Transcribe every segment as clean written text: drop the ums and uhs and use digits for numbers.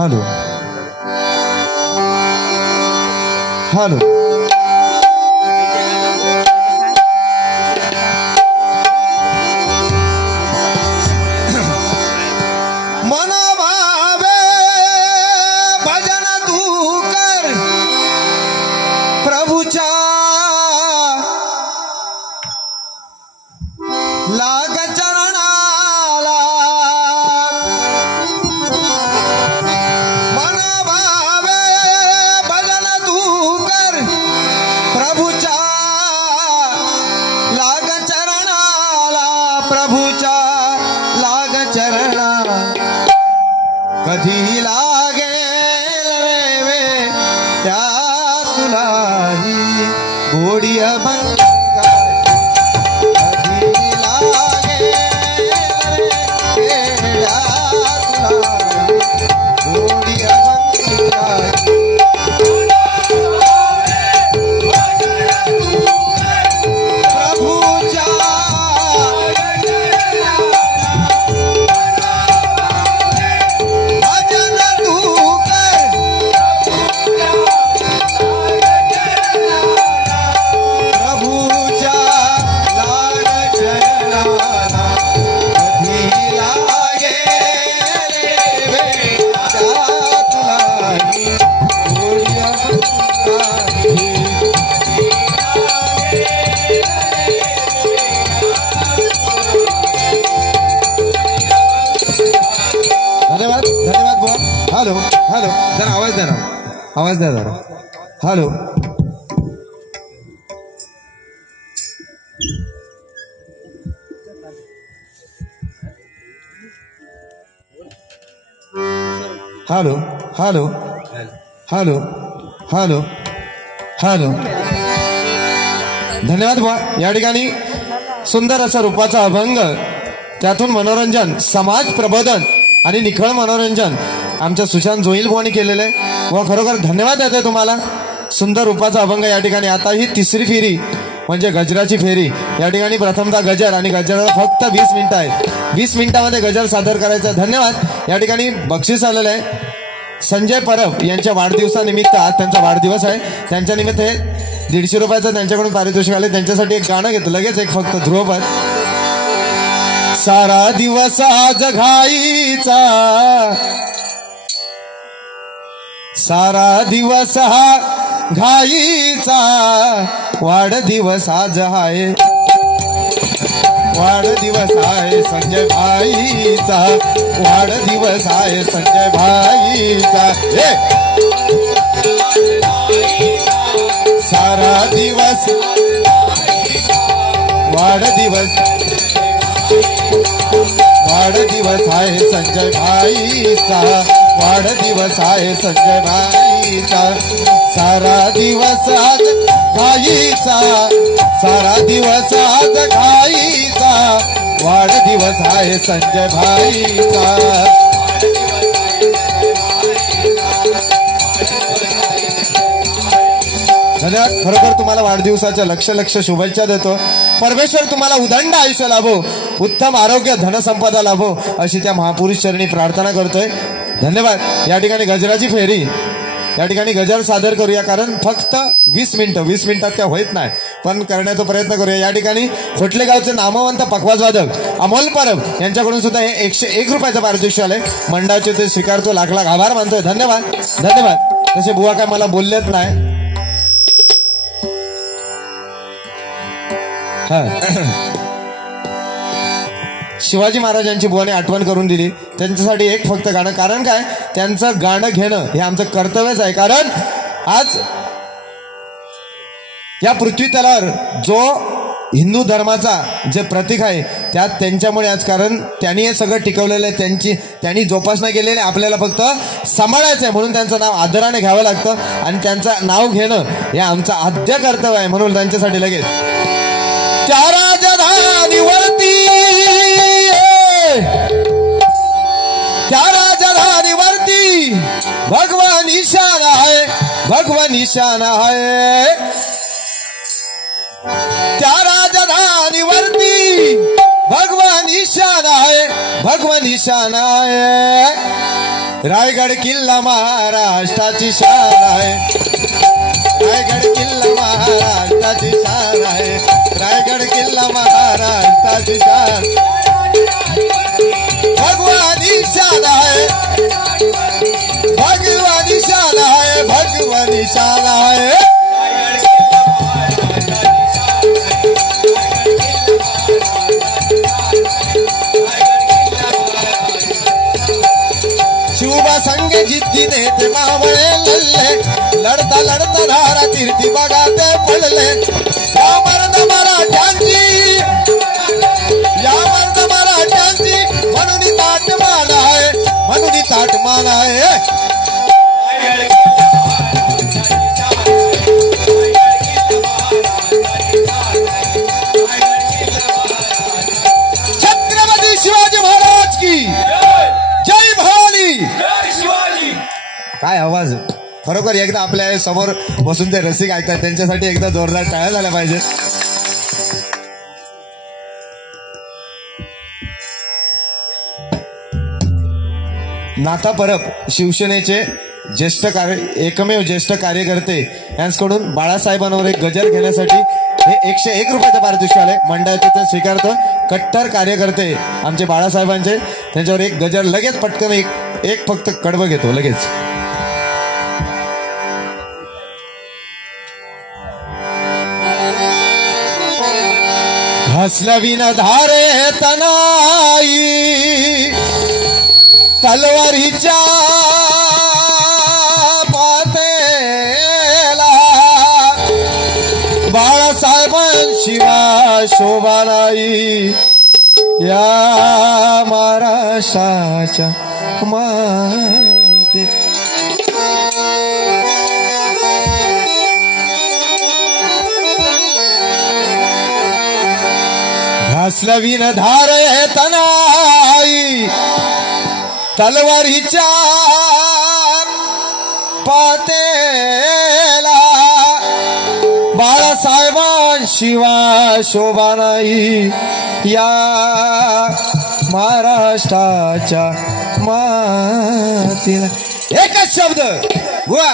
Hello hello लाग चरणाला मन भावे भजन तू कर प्रभूच्या लाग चरणाला प्रभूच्या लाग चरणाला कधी लागेल रे त्या तुलाही गोडी अभंग हॅलो हॅलो जरा आवाज द्या ना आवाज द्या जरा hello hello hello hello hello hello धन्यवाद बुवा। या ठिकाणी सुंदर असा रूपाचा अभंग त्यातून मनोरंजन समाज प्रबोधन आणि निखळ मनोरंजन आमच्या सुशांत जोईल बुवानी केलेलं आहे व खरोखर धन्यवाद देते तुम्हाला। सुंदर रूपाचा अभंग या ठिकाणी आता ही तिसरी फेरी म्हणजे गजराची फेरी या ठिकाणी प्रथमतः गजर आणि गजराला फक्त 20 मिनिटं आहे 20 मिनिटांमध्ये गजर सादर करायचा धन्यवाद। या ठिकाणी बक्षीस आलेलं आहे संजय परब यांच्या वाढदिवसानिमित्त आज त्यांचा वाढदिवस आहे त्यांच्या निमित्त हे 150 रुपयाचं त्यांच्याकडून पारितोषिक आले त्यांच्यासाठी एक गाणं घेतो लगेच एक फक्त ध्रुवपद। सारा दिवस आज घाईचा सारा दिवस हा घाईचा वाढदिवस आज आहे वाढदिवस आहे संजय भाईचा वाढदिवस आहे संजय भाईचा सारा दिवस वाढदिवस वाढदिवस आहे संजय भाईचा वाढदिवस आहे संजय भाईचा सारा दिवस आज घाईचा सारा दिवस आज घाईचा वाढदिवस आहे संजय भाईचा धन्यवाद। खरोखर तुम्हाला वाढदिवसाच्या लक्ष शुभेच्छा देतो। परमेश्वर तुम्हाला उदंड आयुष्य लाभो उत्तम आरोग्य धनसंपदा लाभो अशी त्या महापुरुष चरणी प्रार्थना करतोय धन्यवाद। या ठिकाणी गजराची फेरी या ठिकाणी गजर सादर करूया कारण फक्त 20 मिनिटात काय होत नाही पण करण्याचा प्रयत्न करूया। या ठिकाणी खोटले गावचे नामवंत पखवाजवादक अमोल परब यांच्याकडून सुद्धा हे 101 रुपयाचं पारितोषिक आले मंडळाचे ते स्वीकारतो लाख आभार मानतोय धन्यवाद धन्यवाद। तसे बुवा काय मला बोललेच नाही शिवाजी महाराजांची बुवाने आठवण करून दिली त्यांच्यासाठी एक फक्त गाणं कारण काय त्यांचं गाणं घेणं हे आमचं कर्तव्यच आहे कारण आज या पृथ्वी तलावर जो हिंदू धर्माचा जे प्रतीक आहे त्यात त्यांच्यामुळे आज कारण त्यांनी हे सगळं टिकवलेलं आहे त्यांनी जोपासना केलेली आपल्याला फक्त सांभाळायचं आहे म्हणून त्यांचं नाव आदराने घ्यावं लागतं आणि त्यांचं नाव घेणं हे आमचं आद्य कर्तव्य आहे म्हणून त्यांच्यासाठी लगेच त्या राजधानीवरती त्या राजधानीवरती भगवान ईशान आहे भगवान ईशान आहे त्या राजधानीवरती भगवान ईशान आहे भगवान ईशान आहे रायगड किल्ला महाराष्ट्राची शान आहे. रायगड किल्ला महाराष्ट्राची शान आहे. रायगड किल्ला महाराष्ट्राची शान. भगवानी शान आहे. भगवानी शान आहे. भगवानी शान आहे. शिवबा संग जिद्दीने ते मावळे लढले. लढता लढता धारा तीर्थी बघा ते पडले. या मर्द मराठ्यांची, या मर्द मराठ्यांची म्हणून ताट मान आहे. म्हणून ताट मान आहे. छत्रपती शिवाजी महाराज की जय भवानी. काय आवाज. खरोखर एकदा आपल्या समोर बसून ते रसिक ऐकतात त्यांच्यासाठी एकदा जोरदार टाळ्या झाल्या पाहिजे. नाथा परब शिवसेनेचे एकमेव ज्येष्ठ कार्यकर्ते यांच्याकडून बाळासाहेबांवर एक गजर घेण्यासाठी हे 101 रुपयाचं पारितोषिक आले. मंडळाचे ते स्वीकारतो. कट्टर कार्यकर्ते आमचे बाळासाहेबांचे, त्यांच्यावर एक गजर लगेच पटकन एक फक्त कडवं घेतो लगेच. घासला विना धारे तनाई तलवारीच्या पातेला. बाळासाहेबांशिवाय शोभा नाही या महाराष्ट्राच्या माते. घासला विन धार तनाई तलवारीच्या पातेला. बाळासाहेबांशिवाय शोभा नाही या महाराष्ट्राच्या मातीला. एकच शब्द वा.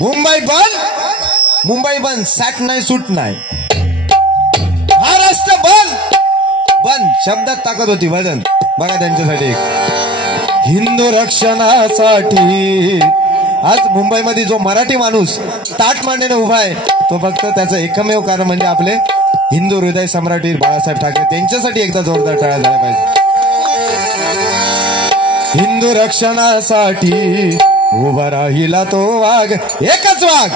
मुंबई बंद. मुंबई बंद. सॅट नाही सूट नाही. महाराष्ट्र बंद. बंद शब्दात ताकद होती. वजन बघा त्यांच्यासाठी. हिंदू रक्षणासाठी आज मुंबईमध्ये जो मराठी माणूस ताट मांडीने उभा आहे तो फक्त त्याचं एकमेव कारण म्हणजे आपले हिंदू हृदय सम्राट बाळासाहेब ठाकरे. त्यांच्यासाठी एकदा जोरदार टाळ्या झाल्या पाहिजे. हिंदू रक्षणासाठी उभा राहिला तो वाघ. एकच वाघ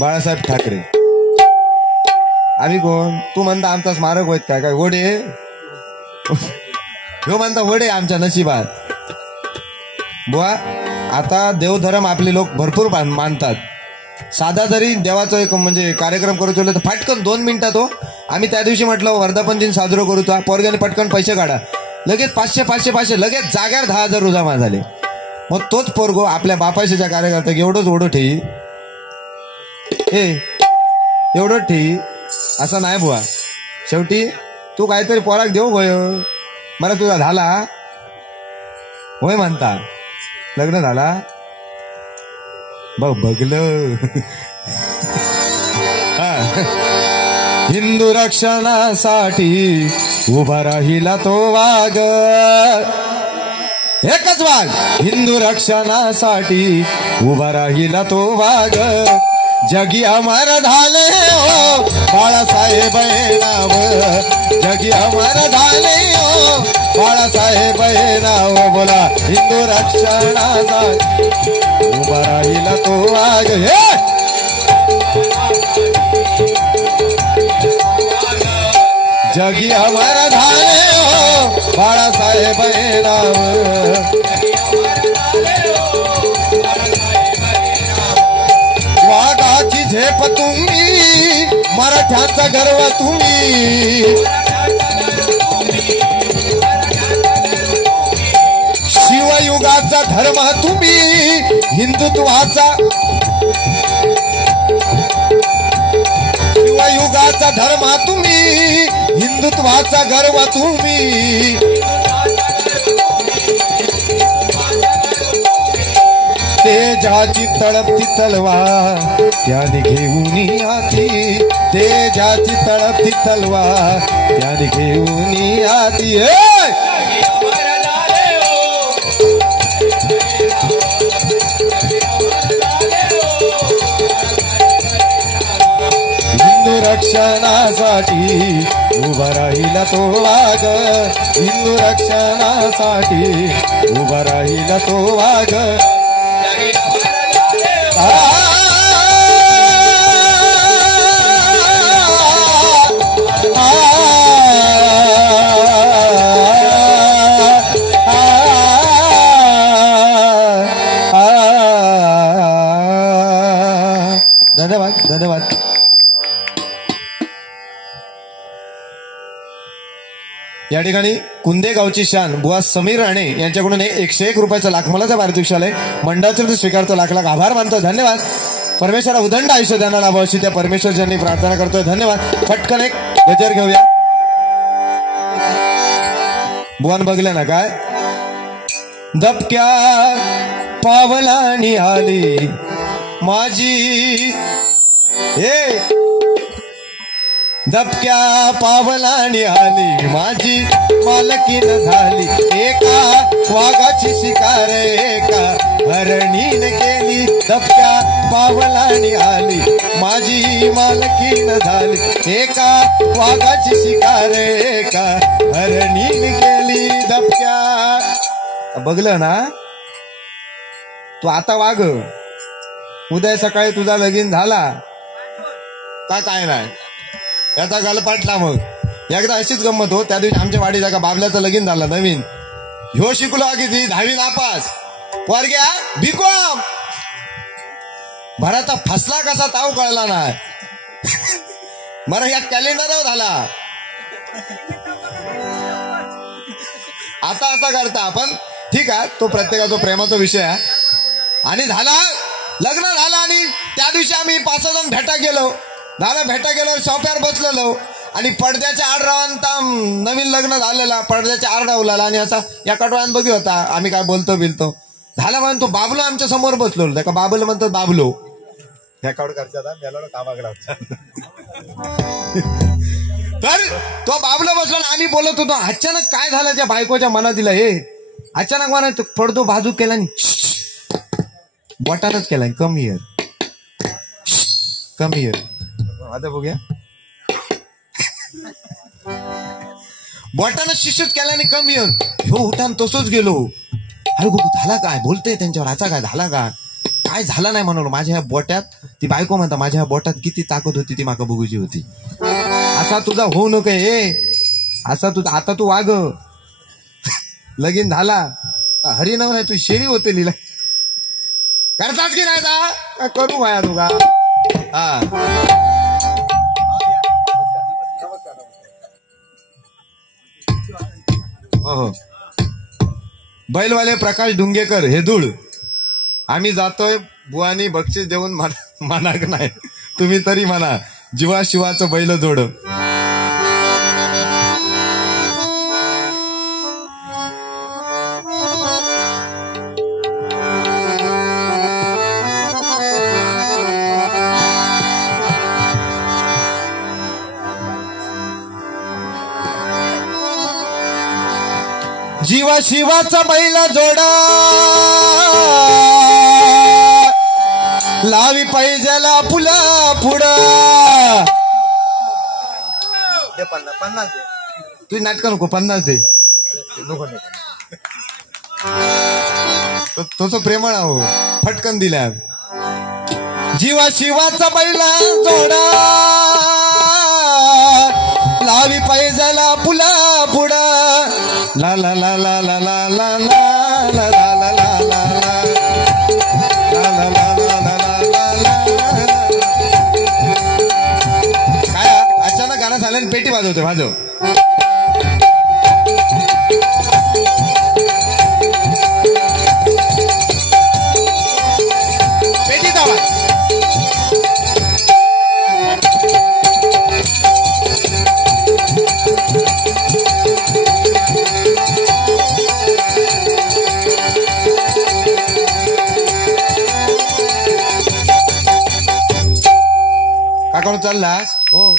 बाळासाहेब ठाकरे. आम्ही कोण. तू म्हणता आमचा स्मारक होत काय काय वडे. ह्यो म्हणता वडे आमच्या नशिबात. बुवा आता देवधर्म आपले लोक भरपूर मानतात. साधा जरी देवाचा एक म्हणजे कार्यक्रम करू तर फाटकन 2 मिनिटात हो. आम्ही त्या दिवशी म्हटलं वर्धापन दिन साजरा करू. पोरग्याने पटकन पैसे काढा. लगेच 500 लगेच जाग्यावर 10,000 रुजमा झाले. मग तोच पोरगो आपल्या बापाशीच्या कार्यकर्ता एवढंच ओढं ठेवी एवढंच ठेवी असं नाही बुवा. शेवटी तू काहीतरी पोराक देऊ होय. मला तुझा झाला होय म्हणता. लग्न झाला बघलं. हिंदू रक्षणासाठी उभा राहिला तो वाघ. एकच वाघ. हिंदू रक्षणासाठी उभा राहिला तो वाघ. जगी अमर झाले हो बाळासाहेब नाव. जगी अमर झाले हो बाळासाहेब नाव. बोला हिंदू रक्षणासाठी उभा राहिला तो वाघ. जगी अमर झाले हो बाळासाहेब नाव. वाघाची झेप तुम्ही मराठ्याचा गर्व तुम्ही. शिवयुगाचा धर्म तुम्ही हिंदुत्वाचा. शिवयुगाचा धर्म तुम्ही हिंदुत्वाचा गर्व तुम्ही. तेजाची तळपती तलवार त्याने घेऊन हाती, तेजाची तळपती तलवार त्याने घेऊन हाती. हिंदू रक्षणासाठी उभा राहिला तो वाघ, हिंदू रक्षणासाठी उभा राहिला तो वाघ. धन्यवाद धन्यवाद. या ठिकाणी कुंदे गावची शान बुवा समीर राणे यांच्याकडून 101 रुपयाचं लाखमोलाचं पारितोषिक आलंय. मंडळाचे स्वीकारतो, लाख लाख आभार मानतो. धन्यवाद. परमेश्वरा उदंड आयुष्य त्यांना लाभावं अशी त्या परमेश्वरच्यांनी प्रार्थना करतोय. धन्यवाद. पटकन एक गजर घेऊया. बुवान बघले ना काय, दबक्या पावलानी आली माझी, हे दबक्या पावलानी आली माझी मालकीन झाली, एका वाघाची शिकार एका हरणीने केली. दबक्या पावलानी आली माझी मालकीन झाली, एका वाघाची शिकार एका हरणीने केली. दबक्या बघलं ना तू, आता वाघ उद्या सकाळी तुझा लगीन झाला का काय नाही याचा गलपाटला. मग एकदा अशीच गंमत हो, त्या दिवशी आमच्या वाडीचा का बाबल्याचं लगीन झालं नवीन. ह्यो शिकलो किती 10वी नापास, पोरग्या बीकॉम. भराचा फसला कसा ताव कळला नाही. बरं या कॅलेंडरवर झाला. आता असा करता आपण, ठीक आहे, तो प्रत्येकाचा प्रेमाचा विषय आहे. आणि झाला लग्न झालं आणि त्या दिवशी आम्ही 5 जण भेटा गेलो. सोप्यावर बसलेलो आणि पडद्याच्या आड रावांता नवीन लग्न झालेला, पडद्याच्या आड रावला आणि असा या कटवान बघी होता. आम्ही काय बोलतो झाला म्हणून तो बाबलो आमच्या समोर बसलो. त्या बाबूला म्हणतात बाबलो ह्या कावडकरचा कामाकडे. तर तो बाबलो बसलो आणि आम्ही बोलत होतो. अचानक काय झालं त्या बायकोच्या मनात दिलं, हे अचानक मनात पडतो बाजू केला आणि बोटानच केला, कम हिअर कम हिअर. आता बघूया, बोटानं शिशूत केल्याने कमी येऊन ह्यो उठान तसंच गेलो. अरे बघू झाला काय, बोलतोय त्यांच्यावर, आता काय झाला काय झालं नाही म्हणून. माझ्या ह्या बोट्यात, ती बायको म्हणता माझ्या ह्या बोटात किती ताकद होती ती माका बघूची होती. असा तुझा होऊ नको हे, असा तुझा. आता तू वाग, लगीन झाला, हरिनाव नाही तू शेळी होते लिहिला करताच की नाही करू माया तुगा. हा हो, बैलवाले प्रकाश डुंगेकर हेदूळ. आम्ही जातोय बुवानी बक्षीस देऊन मानाक नाही, तुम्ही तरी म्हणा जीवा शिवाचं बैल जोड. जीवा शिवाचा बैल जोडा, लावी पाहिजेला फुला पुढा. 50 दे, तू नाटक नको, 50 दे. तोच प्रेमळ आहो, फटकन दिल्या. जीवा शिवाचा बैल जोडा, लावी पाहिजेला फुला पुढा. ला ला ला ला ला ला ला ला ला ला ला ला ला. काय अचानक गाणं झालं पेटी वाजवते वाजव. पेटीचा आवाज. चाललास हो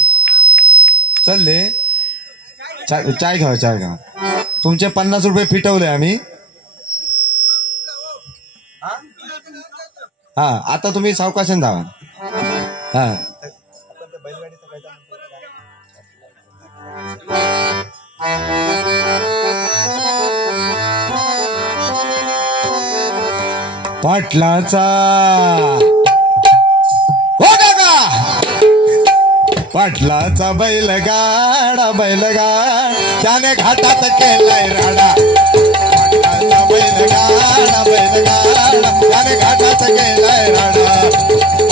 चालले चाय घ्या चाय घ्या तुमचे 50 रुपये फिटवले आम्ही हा आता तुम्ही सावकाशाने धावा हा पाटलाचा हो काका पाटलाचा बैलगाडा त्याने घाटात केलाय राडा पाटलाचा बैलगाडा त्याने घाटात केलाय राडा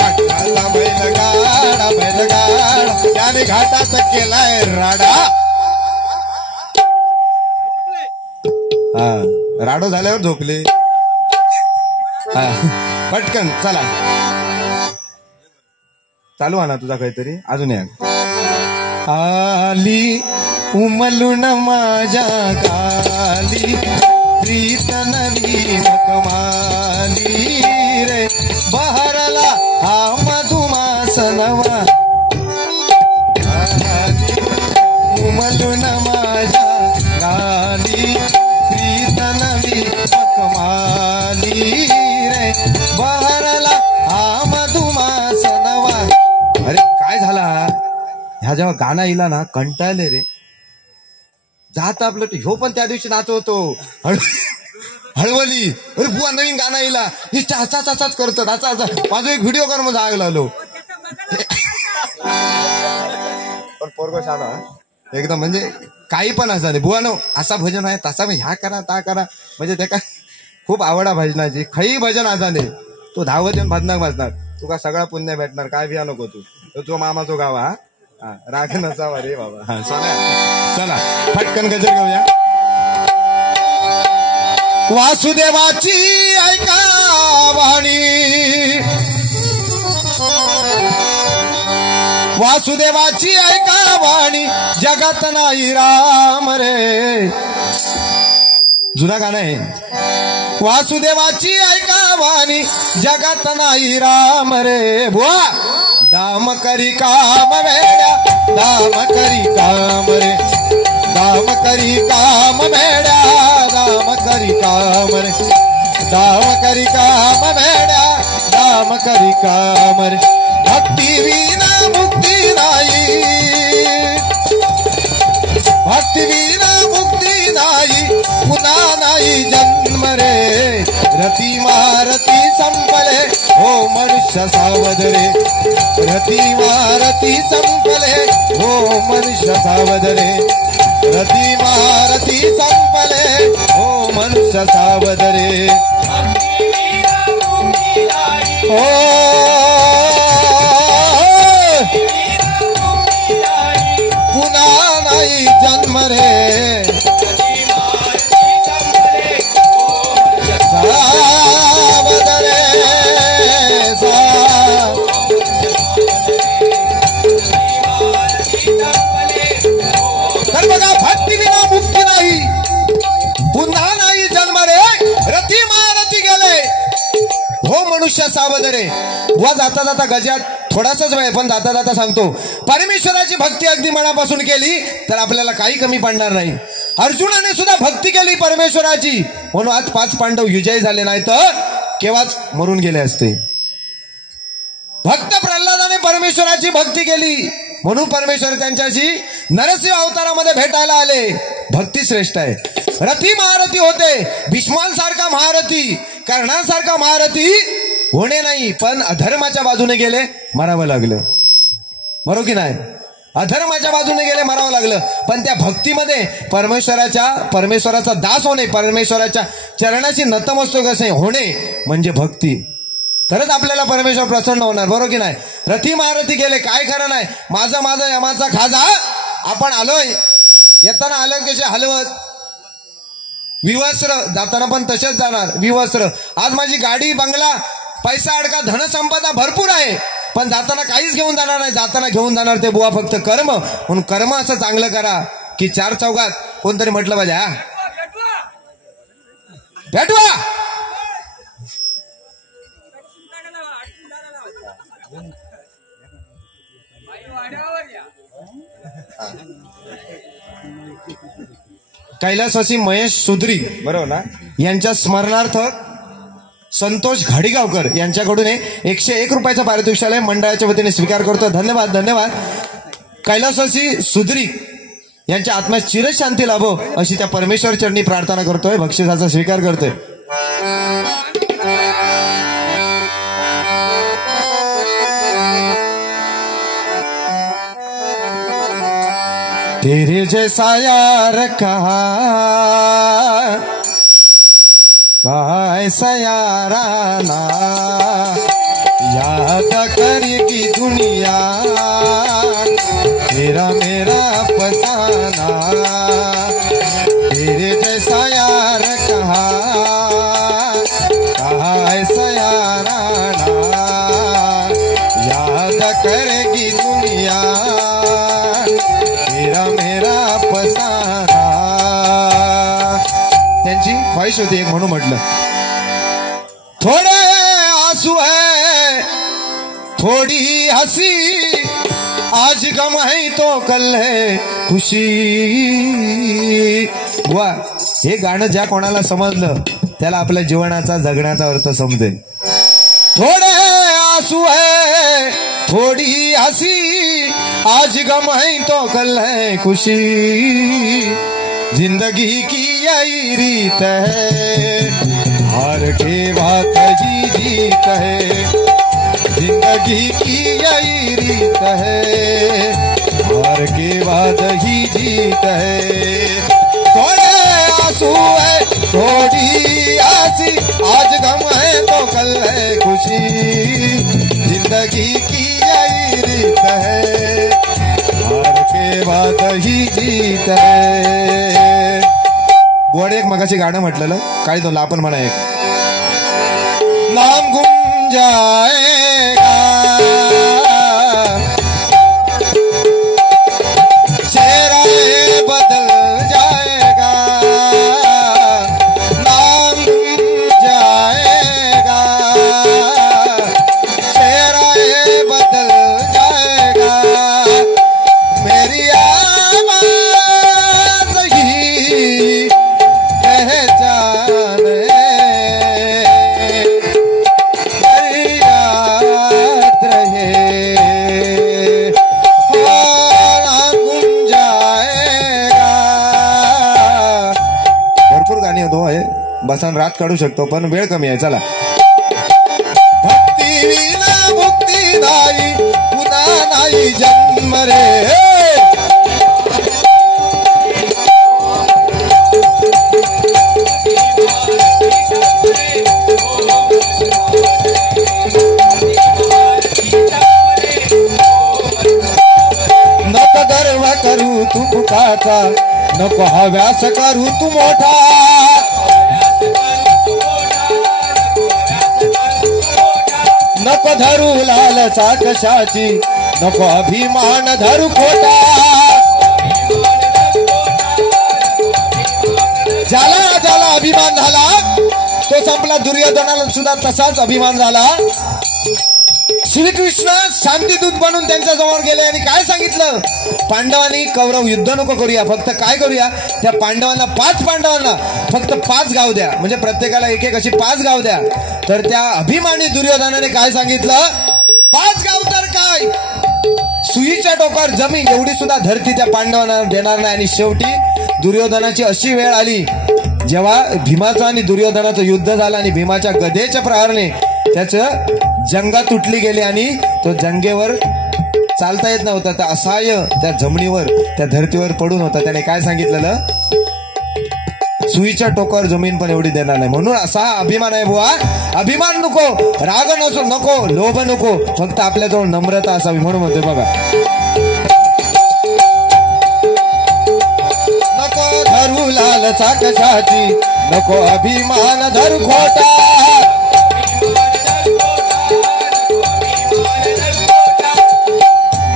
पाटलाचा बैलगाडा त्याने घाटात केलाय राडा हा राडो झाल्यावर झोपले पटकन चला चालू आहे ना तुझा काहीतरी अजून या आली उमलून माझ्या गाली प्रीत नवी कमाली रे बहरला हा मधुमास नवा उमलून माझ्या गाली प्रीत नवी कमाली बहरला हा मधुमास नवा अरे काय झाला ह्या जेव्हा गाणं येला ना कंटाळले रे जात आपलं ह्यो पण त्या दिवशी नाचवतो हळवली अरे बुवा नवीन गाणं येला ही चाचाच करतो नाचा माझा एक व्हिडिओ कर मग जायला आलो पण पोरगो शाळा एकदम म्हणजे काही पण असं बुवा नो असा भजन आहे तसा ह्या करा ता करा म्हणजे त्या काय खूप आवडा भजनाची खई भजन असाने तो 10 भजन भजनाक वाजणार तुका सगळा पुण्य भेटणार काय भिया नको तू तो मामाचो गाव हा राग नसावा रे बाबा हा चला पटकन गजर घेऊया वासुदेवाची ऐका वाणी वासुदेवाची ऐका वाणी जगात नाही राम रे जुना गाणं आहे वासुदेवाची ऐका वाणी जगात नाही राम रे बुवा दाम करी काम वेड्या दाम करी काम रे दाम करी काम वेड्या दाम करी काम रे दाम करी काम वेड्या दाम करी काम रे भक्ती विना मुक्ती नाही भक्ती विना मुक्ती नाही पुन्हा नाही जन्म रे रती मारती संपले हो मनुष्य सावध रे रती मारती संपले हो मनुष्य सावध रे रती मारती संपले हो मनुष्य सावध रे हो पुन्हा नाही जन्म रे सावध रे तर बघा भक्ती विना मुक्ती नाही पुन्हा नाही जन्म रे रती मारती गेले हो मनुष्य सावध रे वा जाता जाता गजात थोडासाच वेळ पण जाता जाता सांगतो परमेश्वराची भक्ती अगदी मनापासून केली तर आपल्याला काही कमी पडणार नाही अर्जुनाने सुद्धा भक्ती केली परमेश्वराची म्हणून आज 5 पांडव विजयी झाले नाही तर केव्हाच मरून गेले असते भक्त प्रल्हादाने परमेश्वराची भक्ती केली म्हणून परमेश्वर त्यांच्याशी नरसिंह अवतारामध्ये भेटायला आले भक्ती श्रेष्ठ आहे रथी महारथी होते भीष्मांसारखा महारथी कर्णांसारखा महारथी होणे नाही पण अधर्माच्या बाजूने गेले मरावं लागलं बरोबर की नाही अधर्माच्या बाजूने गेले मरावं लागलं पण त्या भक्तीमध्ये परमेश्वराचा दास होणे परमेश्वराच्या चरणाची नतमस्तक असे होणे म्हणजे भक्ती तरच आपल्याला परमेश्वर प्रसन्न होणार बरोबर की नाही रथी महारथी गेले काय खरं नाही माझा यमाचा खाजा आपण आलोय येताना आलोय कसे हलवत विवस्त्र जाताना पण तसेच जाणार विवस्त्र आज माझी गाडी बंगला पैसा अडका धनसंपदा भरपूर आहे पण जाताना काहीच घेऊन जाणार नाही जाताना घेऊन जाणार ते बुवा फक्त कर्म म्हणून कर्म असं चांगलं करा की 4 चौघात कोणतरी म्हटलं पाहिजे हा भेटवा कैलासवासी महेश सुधरी बरोबर ना यांच्या स्मरणार्थ संतोष घाडीगावकर यांच्याकडून 101 रुपयाचा पारितोषिक मंडळाच्या वतीने स्वीकार करतो. धन्यवाद धन्यवाद. कैलासवासी सुधरी यांच्या आत्म्यास चिरशांती लाभो अशी त्या परमेश्वर चरणी प्रार्थना करतोय. बक्षिसाचा स्वीकार करतोय. तेरे जैसा यार कहा ऐसा याराना याद करेगी दुनिया तेरा मेरा फसाना. तेरे जैसा यार कहा ऐसा याराना याद करेगी दुनिया तेरा मेरा फसाना. त्यांची ख्वाहिश होती एक म्हणून म्हटलं. थोडे आंसू है थोडी हसी आज गम है तो कल है खुशी. वा हे गाणं ज्या कोणाला समजलं त्याला आपल्या जीवनाचा जगण्याचा अर्थ समजेल. थोडे आंसू है थोड़ी हंसी आज गम है तो कल है खुशी. जिंदगी की यही रीत है हार के बात ही जीत है. जिंदगी की यही रीत है हार के बाद ही जीत है. थोड़े आंसू है थोड़ी हंसी आज गम है तो कल है खुशी. जिंदगी की यही रीत है हार के बाद ही जीत है. गोड एक मगाशी गाणं म्हटलेलं काय दोन आपण म्हणा एक. नाम गुम जाएगा चेहरा बदल जाएगा. नाम गुम जाएगा चेहरा बदल जाएगा. मेरी आवाज ही पहचान याद रहे गुम जाएगा. भरपूर गाणी होतो आहे बसान रात काढू शकतो पण वेळ कमी आहे. चला. भक्ती विना मुक्ती नाही पुन्हा नाही जन्म रे. नको गर्व करू तू पुकाचा नको हव्यास करू तू मोठा. नको धरू लालचा कशाची नको अभिमान धरू खोटा. ज्याला ज्याला अभिमान झाला तो संपला. दुर्योधनाला सुद्धा तसाच अभिमान झाला. श्रीकृष्ण शांतीदूत बनून त्यांच्या समोर गेले आणि काय सांगितलं. पांडवांनी कौरव युद्ध नको करूया फक्त काय करूया त्या पांडवांना 5 पांडवांना फक्त 5 गाव द्या म्हणजे प्रत्येकाला एक एक अशी 5 गाव द्या. तर त्या अभिमानी दुर्योधनाने काय सांगितलं 5 गाव तर काय सुईच्या टोकावर जमीन एवढी सुद्धा धरती त्या पांडवांना देणार नाही. आणि शेवटी दुर्योधनाची अशी वेळ आली जेव्हा भीमाचं आणि दुर्योधनाचं युद्ध झालं आणि भीमाच्या गदेच्या प्रहाराने त्याचं जंगा तुटली गेली आणि तो जंगेवर चालता येत नव्हता. त्या असहाय्य त्या जमिनीवर त्या धरतीवर पडून होता. त्याने काय सांगितलेलं सुईच्या टोकावर जमीन पण एवढी देणार नाही. म्हणून असा अभिमान आहे बुवा. अभिमान नको राग नको लोभ नको फक्त आपल्याजवळ नम्रता असावी म्हणून म्हणते बघा. नको धरू लालचा कशाची नको अभिमान धरू खोटा.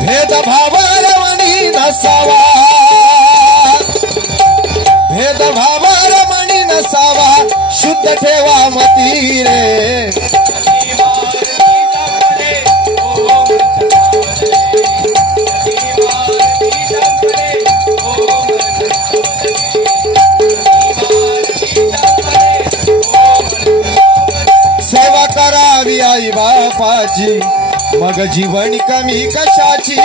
भेदभावाला मनी नसावा भेदभावाला मनी नसावा शुद्ध ठेवा मती रे. आई बापाची मग जीवन कमी कशाची.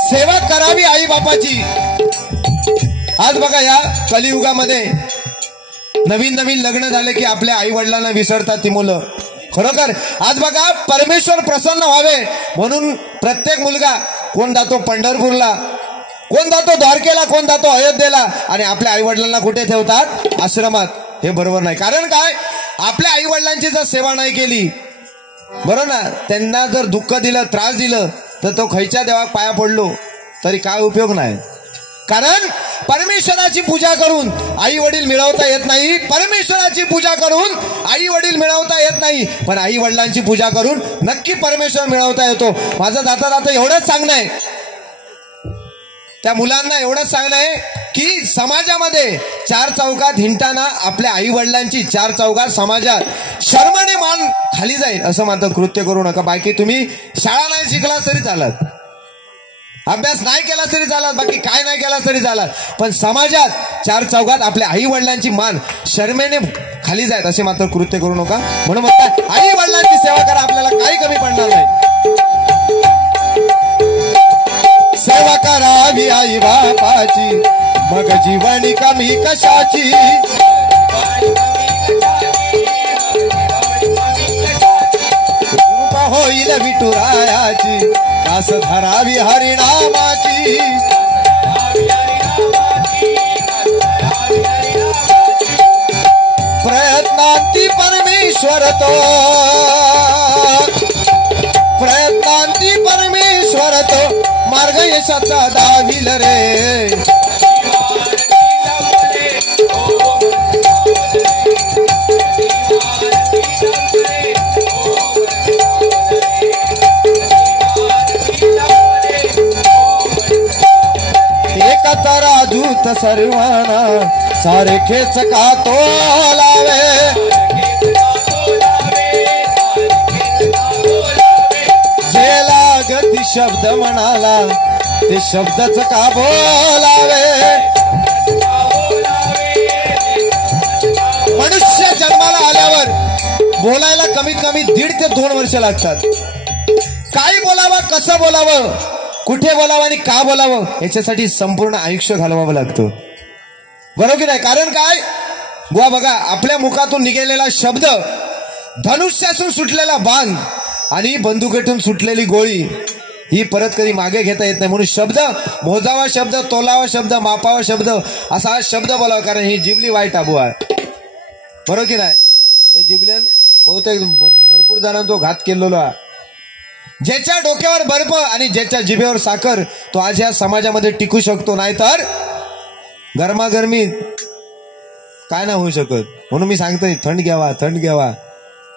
सेवा करावी आई बापाची. आज बघा या कलियुगामध्ये नवीन नवीन लग्न झाले की आपल्या आई वडिलांना विसरतात ती मुलं. खरोखर आज बघा परमेश्वर प्रसन्न व्हावे म्हणून प्रत्येक मुलगा कोण जातो पंढरपूरला, कोण जातो द्वारकेला, कोण जातो अयोध्येला आणि आपल्या आई वडिलांना कुठे ठेवतात? आश्रमात. हे बरोबर नाही. कारण काय? आपल्या आई वडिलांची जर सेवा नाही केली, बरोबर ना, त्यांना जर दुःख दिलं, त्रास दिलं तर तो खैच्या देवा पाया पडलो तरी काय उपयोग नाही. कारण परमेश्वराची पूजा करून आई वडील मिळवता येत नाही. परमेश्वराची पूजा करून आई वडील मिळवता येत नाही, पण आई वडिलांची पूजा करून नक्की परमेश्वर मिळवता येतो. माझं जाता जाता एवढंच सांगणं आहे, त्या मुलांना एवढंच सांगणं आहे की समाजामध्ये चार चौकात हिंडताना आपल्या आई वडिलांची चार चौकात समाजात शर्माने मान खाली जाईल असं मात्र कृत्य करू नका. बाकी तुम्ही शाळा नाही शिकला तरी चालत, अभ्यास नाही केला तरी चालत, बाकी काय नाही केला तरी चालत, पण समाजात चार चौकात आपल्या आई वडिलांची मान शर्मेने खाली जाईल असे मात्र कृत्य करू नका. म्हणून म्हणतात आई वडिलांची सेवा करा, आपल्याला काही कमी पडणार नाही. सेवा करावी आई बापाची मग जीवन कमी कशाची. कृपा होईल विठुरायाची कास धरावी हरिनामाची. प्रयत्नांती परमेश्वर तो, प्रयत्नांती परमेश्वर तो मार्ग यशाचा दाविल रे. एकतरा दूत सर्वांना सारे खेच का तोलावे. जे लागती शब्द म्हणाला ते शब्दच का बोलावे. मनुष्य जन्माला आल्यावर बोलायला कमीत कमी 1.5 ते 2 वर्ष लागतात. काय बोलावं, कसं बोलावं, कुठे बोलावं आणि का बोलावं याच्यासाठी संपूर्ण आयुष्य घालवावं लागतं. बरोबर की नाही? कारण काय बुवा बघा, आपल्या मुखातून निघालेला शब्द, धनुष्यातून सुटलेला बाण आणि बंदुकीतून सुटलेली गोळी ही परत कधी मागे घेता येत नाही. म्हणून शब्द मोजावा, शब्द तोलावा, शब्द मापावा, शब्द असा हा शब्द बोलावा. कारण ही जिबली वाईट आबू आहे. बरोबर की नाही? हे जिबल्यान बहुतेक भरपूर जणांना तो घात केलेला आहे. ज्याच्या डोक्यावर बर्फ आणि ज्याच्या जिभेवर साखर तो आज या समाजामध्ये टिकू शकतो, नाहीतर गरमागरमी काय नाही होऊ शकत. म्हणून मी सांगतोय थंड घ्यावा, थंड घ्यावा.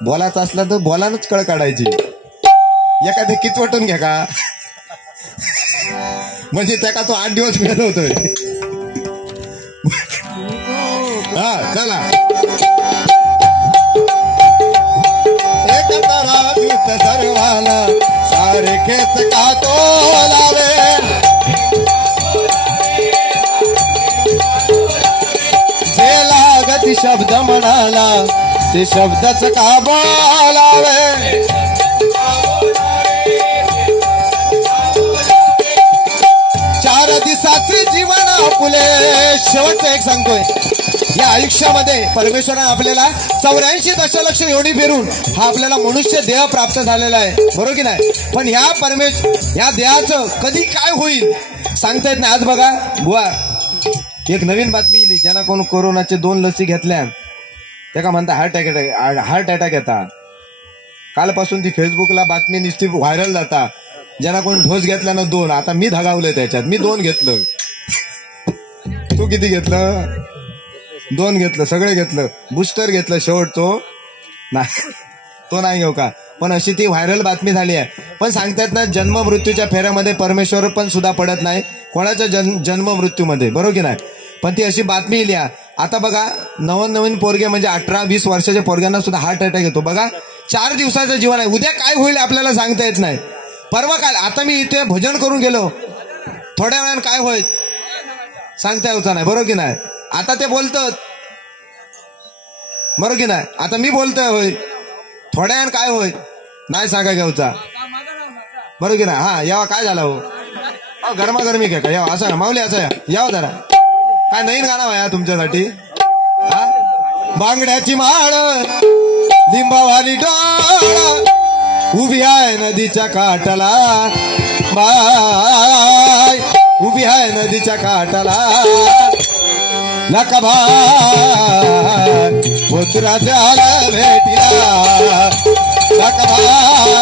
बोलायचं असला तर बोलानच कळ काढायची. एखादे किचवटून घ्या का म्हणजे त्याका तो 8 दिवस मिळत होतोय. हा चला सर्वाला सारे खेच का तोलावे. जे लागती शब्द म्हणाला ते शब्दच का बोलावे. चार दिवसाचे जीवन आपले शेवटचं एक सांगतोय, या आयुष्यामध्ये परमेश्वराने आपल्याला 84 दशलक्ष योनी फिरून हा आपल्याला मनुष्य देह प्राप्त झालेला आहे. बरोबर की नाही? पण ह्या देहाचं कधी काय होईल सांगता येत नाही. आज बघा बुवा एक नवीन बातमी येईल, ज्यांना कोण कोरोनाचे 2 लसी घेतल्या त्या का म्हणता हार्ट अटॅक येतात. कालपासून ती फेसबुकला बातमी नुसती व्हायरल जाता. ज्यांना कोण डोस घेतला ना 2, आता मी धगावलंय त्याच्यात. मी 2 घेतलं. तू किती घेतलं? 2 घेतलं. सगळे घेतलं. बुस्टर घेतलं शेवट तो नाही घेऊ का. पण अशी ती व्हायरल बातमी झाली आहे. पण सांगतात ना जन्म मृत्यूच्या फेऱ्यामध्ये परमेश्वर पण सुद्धा पडत नाही कोणाच्या जन्म मृत्यूमध्ये. बरोबर की नाही? पण ती अशी बातमी येईल. आता बघा नवीन पोरगे म्हणजे 18-20 वर्षाच्या पोरग्यांना सुद्धा हार्ट अटॅक येतो. बघा 4 दिवसाचं जीवन आहे. उद्या काय होईल आपल्याला सांगता येत नाही. परवा काय आता मी इथे भजन करून गेलो, थोड्या वेळानं काय होईल सांगता यायचं नाही. बरोबर की नाही? आता ते बोलतात बरोबर की नाही? आता मी बोलतोय होय, थोड्या वेळ काय होय नाही सांगा घेऊचा, बरोबर की नाही? हा यावा काय झाला हो, गरमागरमी घ्या का यावा, असं ना माऊली असं यावा जरा. काय नवीन गाणं आहे तुमच्यासाठी? हा बांगड्याची माळ लिंबावाली डोळ उभी आहे नदीच्या काठाला, बाय उभी आहे नदीच्या काठाला, लकाबाय पोचरा झाला भेटीला, लकाबाय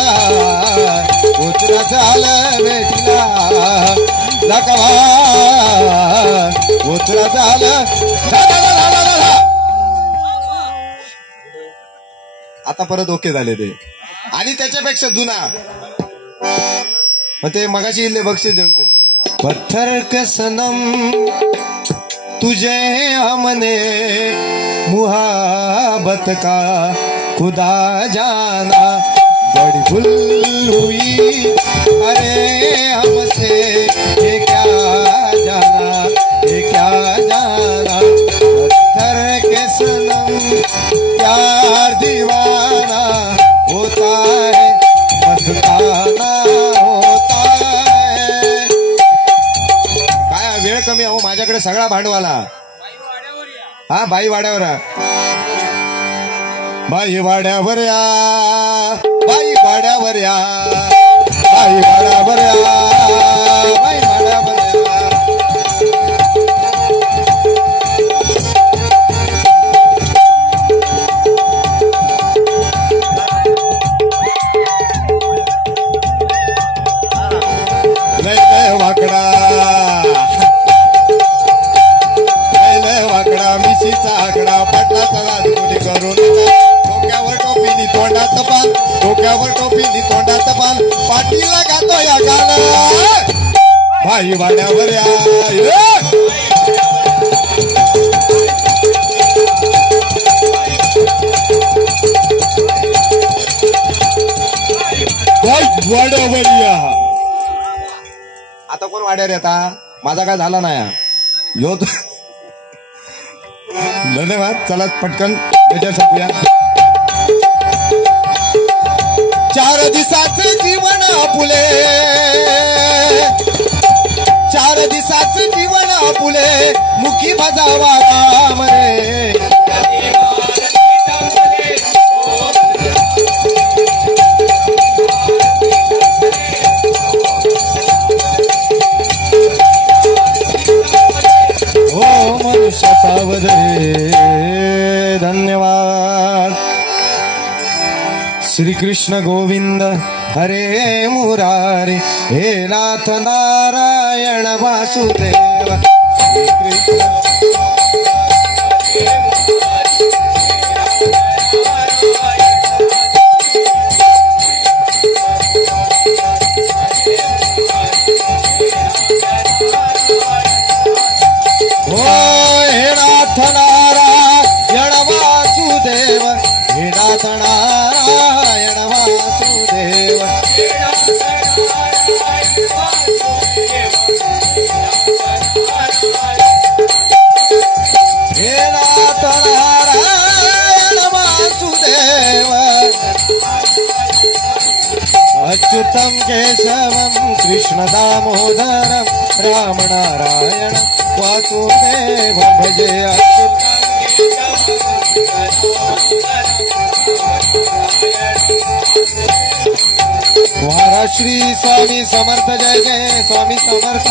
पोचरा झाला भेटीला, लकाबाय पोचरा झाला. आता परत ओके झाले ते. आणि त्याच्यापेक्षा जुना मग ते मगाशी इल्ले बक्षीस देवते. पत्थर के सनम तुझे हमने मुहाबत का खुदा जाना, बड़ी भूल हुई अरे हमसे ये क्या जाना, ये क्या जाना. पत्थर के सनम प्यार दीवाना होता है, मस्ताना होता है. काय वेळ कमी आहे माझ्याकडे सगळा भांडवाला. हा बाई वाड्यावर, बाई वाड्यावर या, बाई वाड्यावर या, बाई वाड्यावर या, बाई वाड्यावर या. वाकडा वाकडा मिशीचा आकडा पटलाचा राजमुली करून डोक्यावर टोपीनी तोंडात पान, डोक्यावर टोपीनी तोंडात पान, पाठीला गातो या गाणं भाई वाड्यावर या. वाड्यावर या. आता कोण वाड्यावर येता? माझा काय झाला नाही यो. धन्यवाद. चला पटकन गजर संपूया. चार दिवसाचं जीवन आपुले, चार दिवसाचं जीवन आपुले, मुखी भजावा राम रे. सावध रे. धन्यवाद. श्री कृष्ण गोविंद हरे मुरारे, हे नाथ नारायण वासुदेव. श्री कृष्ण नारायण वासुदेव, हे नाथ नारायण वासुदेव. हे नाथ नारायण वासुदेव. अच्युतं केशवं कृष्ण दामोदरं राम नारायण वासुदेव भजे. महाराज श्री स्वामी समर्थ जय जय स्वामी समर्थ,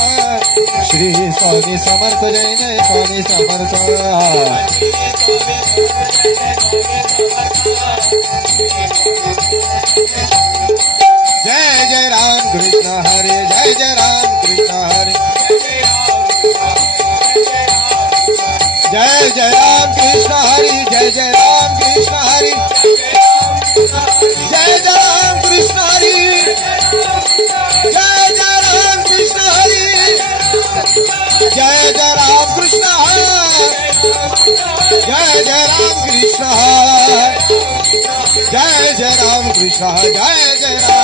श्री स्वामी समर्थ जय जय स्वामी समर्थ. जय जय राम कृष्ण हरे, जय जय राम कृष्ण हरे, जय जय राम कृष्ण हरि, जय जय राम कृष्ण हरि, जय जय राम कृष्ण हरि, जय जय राम कृष्ण हरि, जय जय राम कृष्ण हरि, जय जय राम कृष्ण हरि, जय जय राम कृष्ण हरि, जय जय राम.